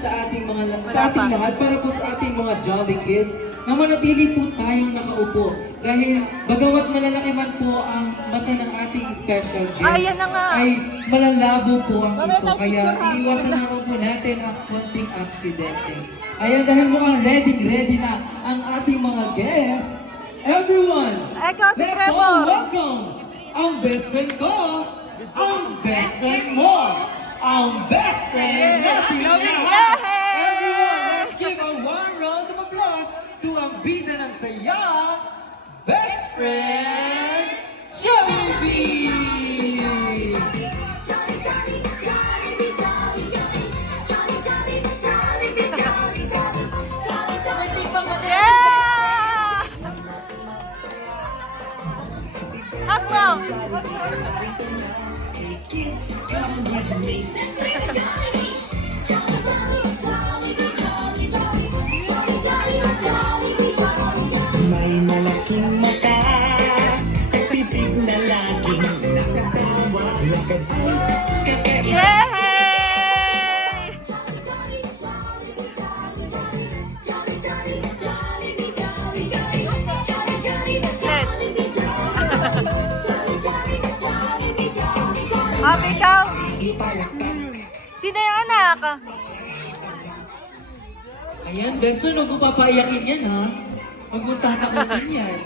sa ating lahat, para po sa ating mga Jolly Kids, na manatili po tayong nakaupo. Dahil bagamat malalaki man po ang mata ng ating special guest, Ayan na nga. ay malalabo po ang ito. Kaya iiwasan na po natin ang konting aksidente. Ayan, dahil mukhang ready na ang ating mga guests. Everyone, Ikaw si let's Trevor. all welcome ang best friend ko, ang best friend mo, ang best friend natin lahat. Everyone, let's give a warm round of applause to ang bida ng saya, best friend Jollibee! Yeah! Hug mo! May malaking mata, bibig na laging nakatawa, kakaiba. Yay! Ikaw? Sino yung anak? Ayan, best friend, huwag mo papaiyakin yan, ha? Huwag mo tatakutin yan.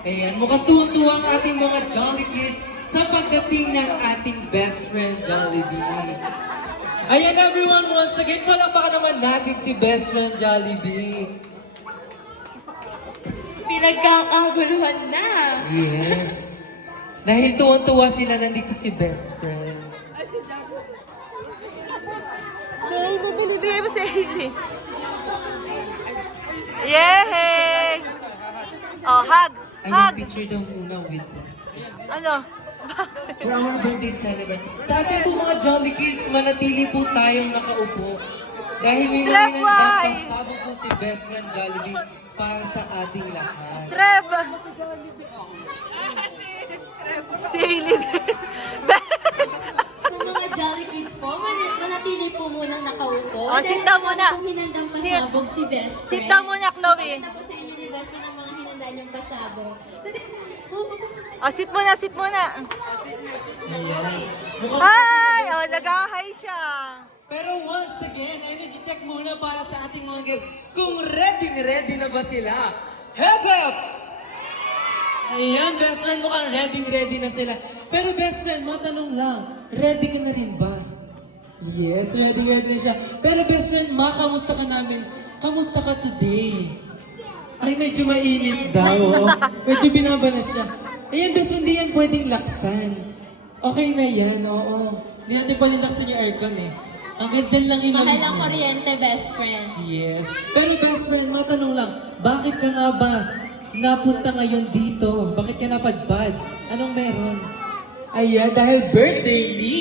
Ayan, mukhang tuwang-tuwa ang ating mga Jolly Kids sa pagdating ng ating best friend Jollibee. Ayan everyone, once again, palakpakan naman natin si best friend Jollibee. Pinagkakaguluhan na. Yes. Dahil tuwang-tuwa sila, nandito si best friend. Hailey, binibigay mo si Hailey. Yay! Oh, hug! Ayan, Hug! picture daw muna with us. Ano? For our birthday celebrant. Sa ating po mga Jolly Kids, manatili po tayong nakaupo. Dahil may mga Trevor! inandang pasabog po si best friend Jollibee para sa ating lahat. Trev! Si Hailey din. Sa mga Jolly Kids po, manatili po munang nakaupo. Oh, sit down muna. Kung hinandang Sit. pasabog si best friend. Sit down muna, Chloe. Pakita po sa inyo ni Best Friend ang mga hinanda niyang pasabog. Oh, sit muna, sit muna. Ayan. Mukhang- Hi! Oh, nag-hi siya. Pero once again, energy check muna para sa ating mga guests kung ready na ba sila. Hep hep! Ayan, best friend, mukhang ready na sila. Pero best friend, matanong lang, ready ka na rin ba? Yes, ready na siya. Pero best friend, kamusta ka namin? Kamusta ka today? Ay, medyo mainit daw. Oh. Medyo binaba na siya. Ayan, best friend, di yan pwedeng laksan. Okay na yan, oo. Hindi natin pwedeng laksan yung aircon eh. Hanggang dyan lang yung Mahal lamig ang niya. kuryente, best friend. Yes. Pero best friend, matanong lang, bakit ka nga ba napunta ngayon dito? Bakit ka napadpad? Anong meron? Ayan, dahil birthday ni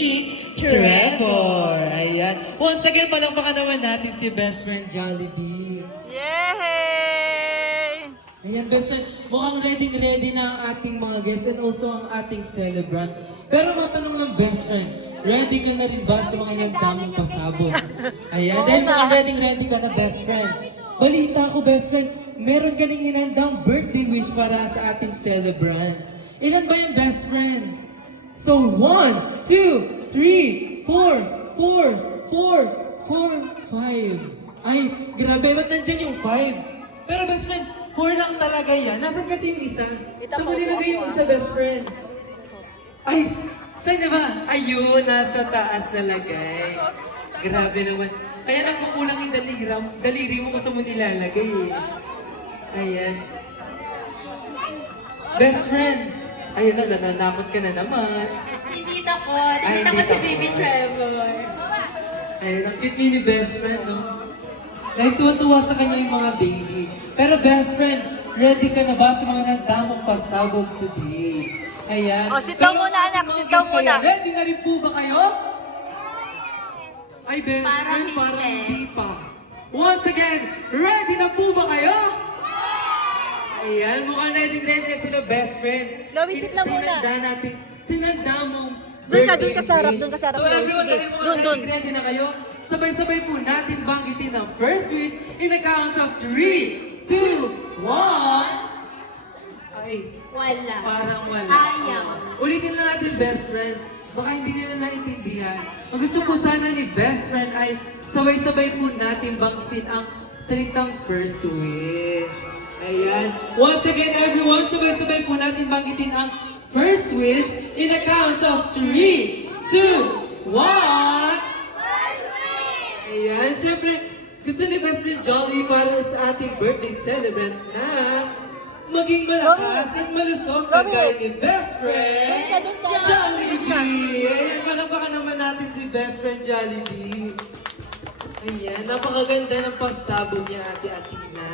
Trevor. Ayan. Once again, palakpakan naman natin si best friend Jollibee. Yay! Ayan, best friend, mukhang ready na ang ating mga guests and also ang ating celebrant. Pero matanong lang, best friend, ready ka na rin ba sa mga nagdamang pasabog? Ayan, dahil mukhang ready ka na, best friend. Balita ko, best friend, meron ka ning inandang birthday wish para sa ating celebrant. Ilan ba yung best friend? So, 1, 2, 3, 4, 5. Ay, grabe, ba't nandyan yung 5? Pero best friend, 4 lang talaga yan. Nasaan kasi yung isa? Saan mo nilagay yung isa, best friend? Ay, saan na ba? Ayun, nasa taas nalagay. Grabe naman. Kaya nagkukulang yung daliri mo kung saan mo nilalagay eh. Ayan. Best friend. Ayun na, nananakot ka na naman. Hindi ako. Ay, Nakita ko hindi si ako. Baby Trevor. Ayun, ang cute ni best friend, no? Dahil tuwa-tuwa sa kanya yung mga baby. Pero best friend, ready ka na ba sa mga nagdamang pasabog today? Ayan. Oh, sit down Pero muna, anak. mga Sit down guests kaya, muna. ready na rin po ba kayo? Ay, best Parang friend, hindi. parang hindi pa. Once again, ready na po ba kayo? Ayan, mukhang ready na sila, best friend. Chloe, sit lang muna. Sinanda natin, sinanda mong Doon ka, birthday doon ka sa harap, wish. doon ka sa harap, So Chloe. everyone, Sige, ready po, doon. ready na kayo? sabay-sabay po natin banggitin ang first wish in a count of 3, 2, 1. Ay, Wala. parang wala. Ayaw. Ulitin lang natin, best friend. Baka hindi nila naintindihan. Ang gusto po sana ni best friend ay sabay-sabay po natin banggitin ang salitang first wish. Ayan. Once again, everyone, sabay-sabay po natin banggitin ang first wish in a count of 3, 2, 1. Ayan, syempre, gusto ni best friend Jolly para sa ating birthday celebrant na maging malakas at malusog kagaya ni best friend Jollibee. Ayan, palakpakan naman natin si best friend Jollibee. Ayan, napakaganda ng pagsabog niya, Ate Athena.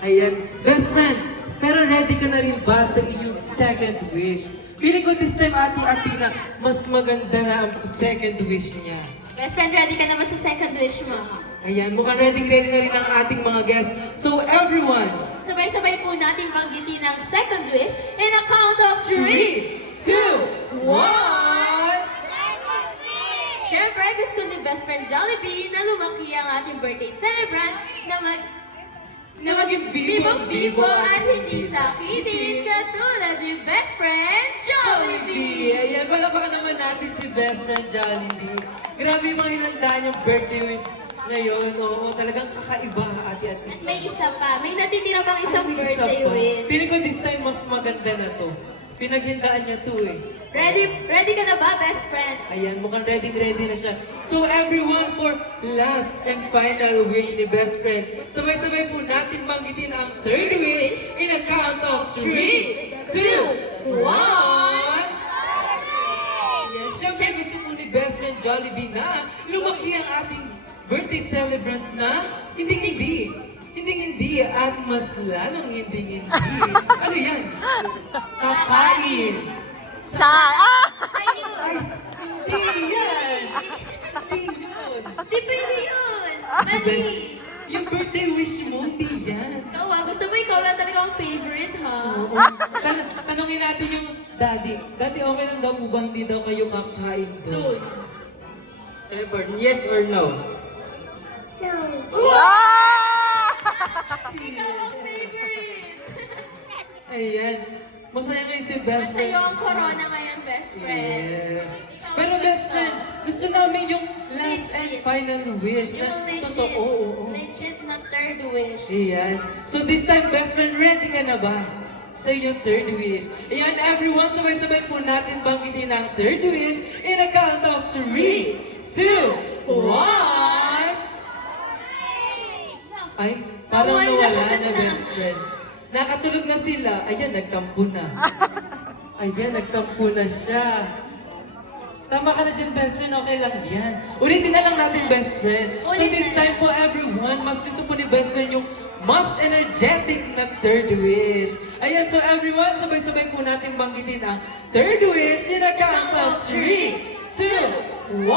Ayan, best friend, pero ready ka na rin ba sa iyong second wish? Feeling ko this time, Ate Athena, mas maganda na ang second wish niya. Best friend, ready ka na ba sa second wish mo? Ayan, mukhang ready na rin ang ating mga guests. So everyone, Sabay-sabay po natin banggitin ang second wish in a count of 3, 2, 1. Siyempre, gusto ni best friend Jollibee na lumaki ang ating birthday celebrant na maging bibo-bibo at hindi sakitin katulad ni best friend Jollibee. Ayan, palakpakan naman natin si best friend Jollibee. Grabe yung mga hinanda niyang birthday wish ngayon. Oo, talagang kakaiba, Ate Athena. At may isa pa, may natitira pang isang Isa birthday pa. wish. Feeling ko this time mas maganda na to. Pinaghindaan niya to eh. Ready ka na ba, best friend? Ayan, mukhang ready na siya. So everyone, for last and final wish ni best friend, sabay-sabay po natin banggitin ang third wish in a count of 3, 2, 1. Yes, syempre gusto po ni best friend Jollibee na lumaki ang ating birthday celebrant na hindi at mas lalong hindi. Ano yan? Kakain. Ayun! Hindi yan! Hindi yun! Di pwede yun! Mali! Yung birthday wish mo, hindi yan. Ikaw gusto mo ikaw lang talaga ang favorite, ha? Oo. Tanungin natin yung daddy. Daddy, okay lang daw po ba hindi daw kayo kakain doon? Ever, yes or no? Ikaw ang favorite! Ayan. Masaya kayo si best Masa'yo friend. ang corona ngayon, best friend. Yes. Ikaw Pero ang best gusto. friend, gusto namin yung last and Legit. final wish na Yung legit, totoo. Oo. legit na third wish. Ayan. So this time, best friend, ready ka na ba? Sa iyong third wish. Ayan, everyone, sabay-sabay po natin banggitin ang third wish in a count of 3, 2, 1. Ay, parang nawala na, best friend. Nakatulog na sila. Ayan, nagtampo na. Ayan, nagtampo na siya. Tama ka na dyan, best friend. Okay lang yan. Ulitin na lang natin, best friend. So Ulit this na. time po, everyone, mas gusto po ni best friend yung mas energetic na third wish. Ayan, so everyone, sabay-sabay po natin banggitin ang third wish in a count of 3, 2, 1.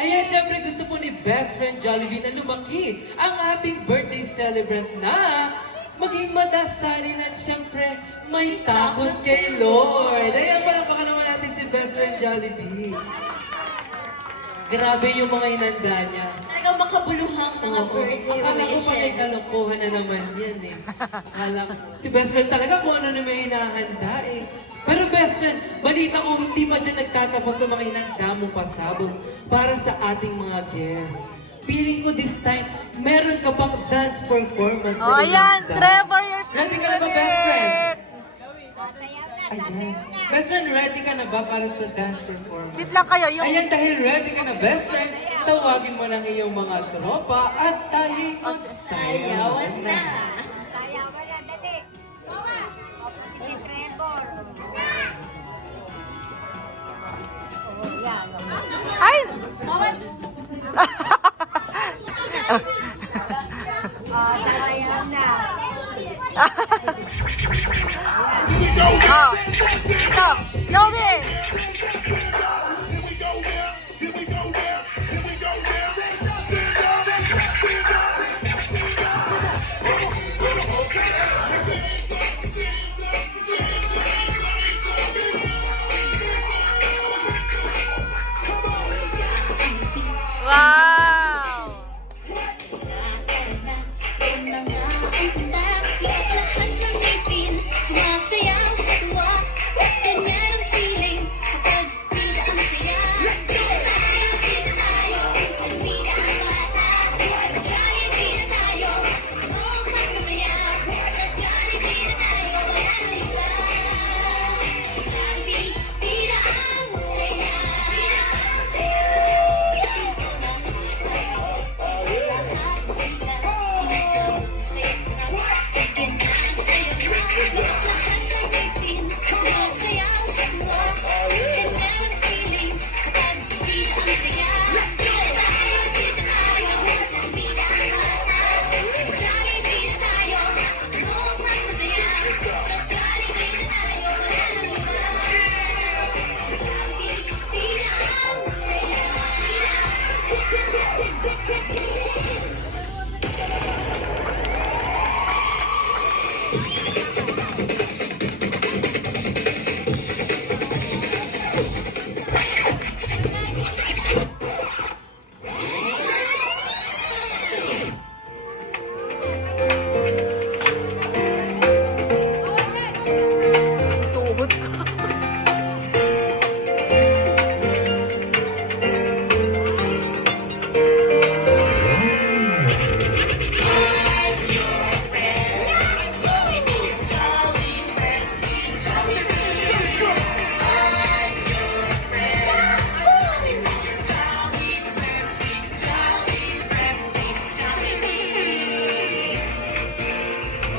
Ayan, syempre gusto po ni best friend Jollibee na lumaki ang ating birthday celebrant na maging madasalin at syempre may takot kay Lord. Ayan, palakpakan naman natin si best friend Jollibee. Grabe yung mga inanda niya. Talagang makabuluhang mga Oo. birthday Akala ko pa may wishes. kalokohan na naman yan eh. Akala ko, si best friend talaga kung ano na may hinahanda eh. Pero best friend, balita ko hindi pa dyan nagtatapos sa mga hinanda mong pasabog para sa ating mga guests. Feeling ko this time, meron ka pang dance performance na Oh, ayan, hinanda. Trevor, your Ready ka na ba, best friend? favorite! Ayan. Best friend, ready ka na ba para sa dance performance? Sit lang kayo, yung... Ayan, dahil ready ka na, best friend, tawagin mo lang iyong mga tropa at tayo Sayawan na! Sayawan na, dali. Si Trevor. Oh, yan. Ay! Oh, sayawan na. Oh, ito, Chloe! Wow! Sumasayaw sa tuwa, ganyan ang feeling kapag bida ang saya. Tayo, bida tayo, sa bida ang bata. Sa jolly bida tayo, oh, mas masaya. Sa jolly bida tayo, wala nang iba. Sa jolly bida ang saya. Bida ang saya. Sige na, sa'yo na. Lakas lahat ng ngipin, sumasayaw sa tuwa. Ganyan ang feeling kapag bida ang saya. Bida tayo, sa bida ang bata. Sa jolly bida tayo, oh, mas masaya. Sa jolly bida tayo, wala nang iba. Sa jolly bida ang saya. Tuhod ko.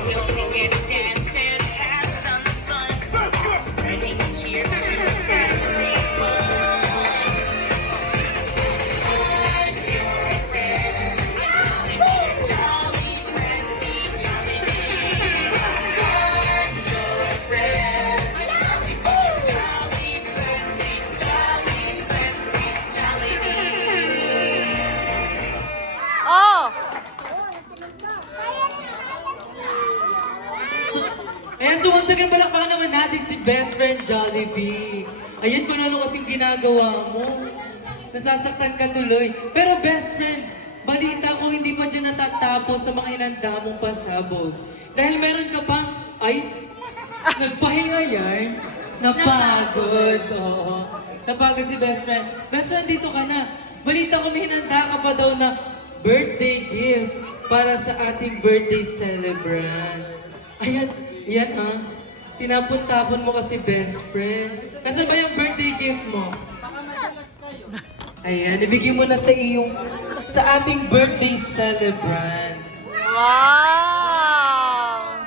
We'll sing and dance and have some fun. Spreading cheer to everyone. Find your friends, jolly be, jolly friendly, jolly be. Find your friends, jolly be, jolly friendly, jolly friendly, jolly be. Oh! Ayan, so once again, palakpakan naman natin si best friend Jollibee. Ayan, kung ano kasing ginagawa mo. Nasasaktan ka tuloy. Pero best friend, balita ko hindi pa dyan natatapos sa mga inanda mong pasabog. Dahil meron ka pang, nagpahinga yan. Napagod, oo. Napagod si best friend. Best friend, dito ka na. Balita ko may hinanda ka pa daw na birthday gift para sa ating birthday celebrant. Ayan, yan ha. Tinapon-tapon mo kasi best friend. Nasaan ba yung birthday gift mo? Ayan, ibigay mo na sa ating birthday celebrant. Wow!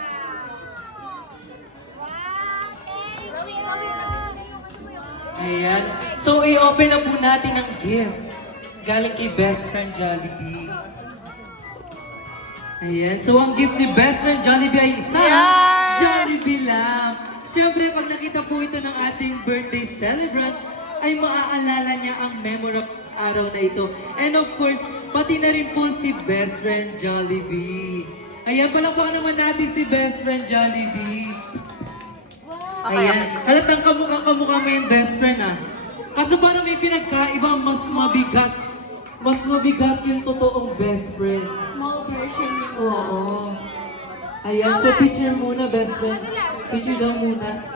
Ayan. So, i-open na po natin ang gift. Galing kay best friend Jollibee. Ayan. So, ang gift ni best friend Jollibee ay isang Yan! Jollibee lamp. Siyempre, pag nakita po ito ng ating birthday celebrant, ay maaalala niya ang memorable araw na ito. And of course, pati na rin po si best friend Jollibee. Ayan, palakpakan naman natin si best friend Jollibee. Ayan, halatang kamukha mo yung best friend ah. Kaso parang may pinagkaiba, mas mabigat. Mas mabigat yung totoong best friend. Small version niyo. Oo. Ayan, so picture muna best friend. Picture daw muna.